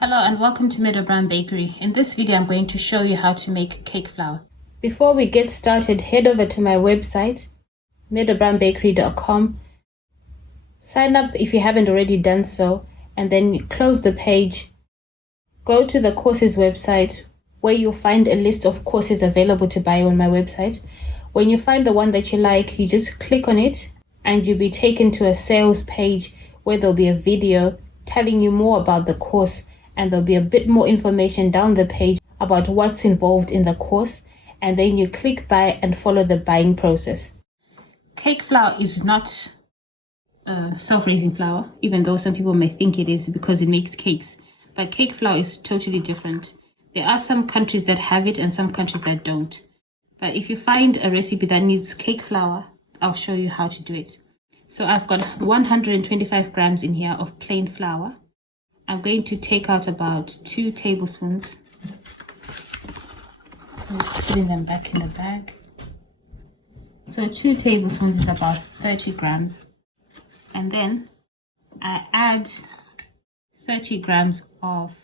Hello and welcome to Meadow Bakery. In this video, I'm going to show you how to make cake flour. Before we get started, head over to my website, meadowbakery.com. Sign up if you haven't already done so, and then close the page. Go to the courses website where you'll find a list of courses available to buy on my website. When you find the one that you like, you just click on it and you'll be taken to a sales page where there'll be a video telling you more about the course, and there'll be a bit more information down the page about what's involved in the course, and then you click buy and follow the buying process. Cake flour is not self-raising flour, even though some people may think it is because it makes cakes, but cake flour is totally different. There are some countries that have it and some countries that don't, but if you find a recipe that needs cake flour, I'll show you how to do it. So I've got 125 grams in here of plain flour. I'm going to take out about 2 tablespoons. Just putting them back in the bag. So 2 tablespoons is about 30 grams. And then I add 30 grams of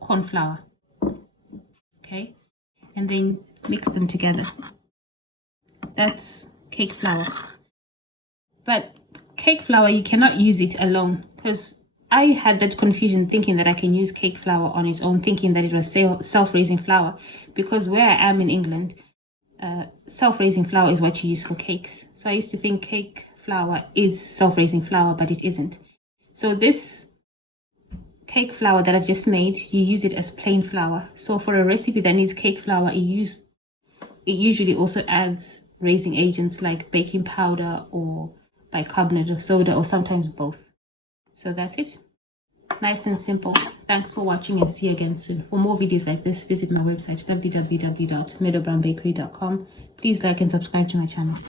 corn flour. Okay? And then mix them together. That's cake flour. But cake flour, you cannot use it alone, because I had that confusion thinking that I can use cake flour on its own, thinking that it was self-raising flour, because where I am in England, self-raising flour is what you use for cakes. So I used to think cake flour is self-raising flour, but it isn't. So this cake flour that I've just made, you use it as plain flour. So for a recipe that needs cake flour, it usually also adds raising agents like baking powder or bicarbonate of soda, or sometimes both. So that's it. Nice and simple. Thanks for watching and see you again soon. For more videos like this, visit my website www.meadowbakery.com. Please like and subscribe to my channel.